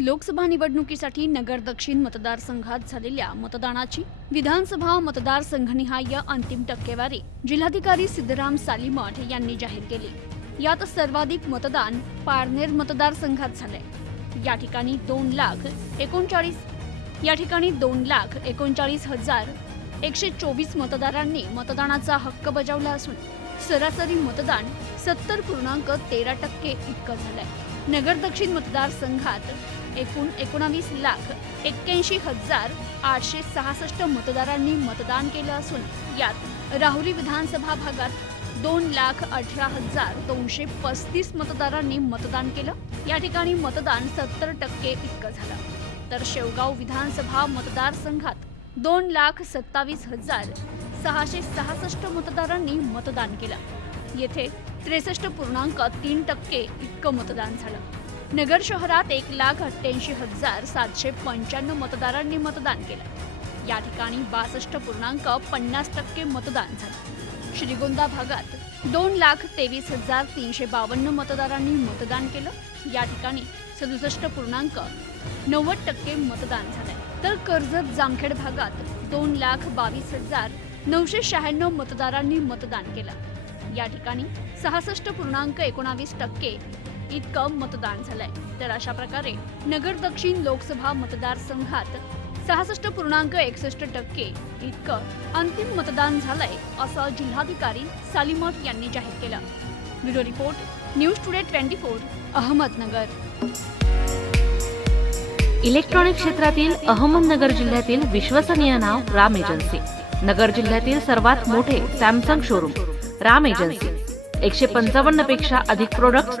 लोकसभा निवडणुकीसाठी नगर दक्षिण मतदारसंघात झालेल्या मतदानाची विधानसभा मतदारसंघनिहाय अंतिम टक्केवारी. जिल्हाधिकारी सिद्धराम सालीमठ यांनी जाहीर केली. यात सर्वाधिक मतदान पारनेर मतदारसंघात झालंय. या ठिकाणी दोन लाख एकोणचाळीस या ठिकाणी दोन लाख एकोणचाळीस हजार एकशे चोवीस मतदारांनी मतदानाचा हक्क बजावला असून सरासरी मतदान सत्तर पूर्णांक तेरा टक्के इतकं झालंय. नगर दक्षिण मतदारसंघात एकूण एकोणावीस लाख एक्क्याऐंशी हजार आठशे सहासष्ट मतदारांनी मतदान केलं असून यात राहुरी विधानसभा भागात दोन लाख अठरा हजार दोनशे पस्तीस मतदारांनी मतदान केलं. या ठिकाणी मतदान सत्तर टक्के इतकं झालं. तर शेवगाव विधानसभा मतदारसंघात दोन लाख सत्तावीस हजार सहाशे सहासष्ट मतदारांनी मतदान केलं. येथे त्रेसष्ट पूर्णांक तीन टक्के इतकं मतदान झालं. नगर शहरात एक लाख अठ्ठ्याऐंशी हजार सातशे पंच्याण्णव मतदारांनी मतदान केलं. या ठिकाणी बासष्ट पूर्णांक पन्नास टक्के मतदान झालं. श्रीगोंदा भागात दोन लाख तेवीस हजार तीनशे बावन्न मतदारांनी मतदान केलं. या ठिकाणी सदुसष्ट पूर्णांक नव्वद टक्के मतदान झालंय. तर कर्जत जामखेड भागात दोन लाख बावीस हजार नऊशे शहाण्णव मतदारांनी मतदान केलं. या ठिकाणी सहासष्ट पूर्णांक एकोणावीस टक्के इतकं मतदान झालंय. तर अशा प्रकारे नगर दक्षिण लोकसभा मतदारसंघात सहासष्ट पूर्णांक एकसष्ट टक्के इतकं अंतिम मतदान झालंय असं जिल्हाधिकारी सालीमठ यांनी जाहीर केलं. Bureau report news today twenty four Ahmednagar. Electronic क्षेत्रातील अहमदनगर जिल्ह्यातील विश्वसनीय नाव राम एजन्सी. नगर जिल्ह्यातील सर्वात मोठे सॅमसंग शोरूम राम एजन्सी. एकशे पंचावन्नपेक्षा अधिक प्रोडक्ट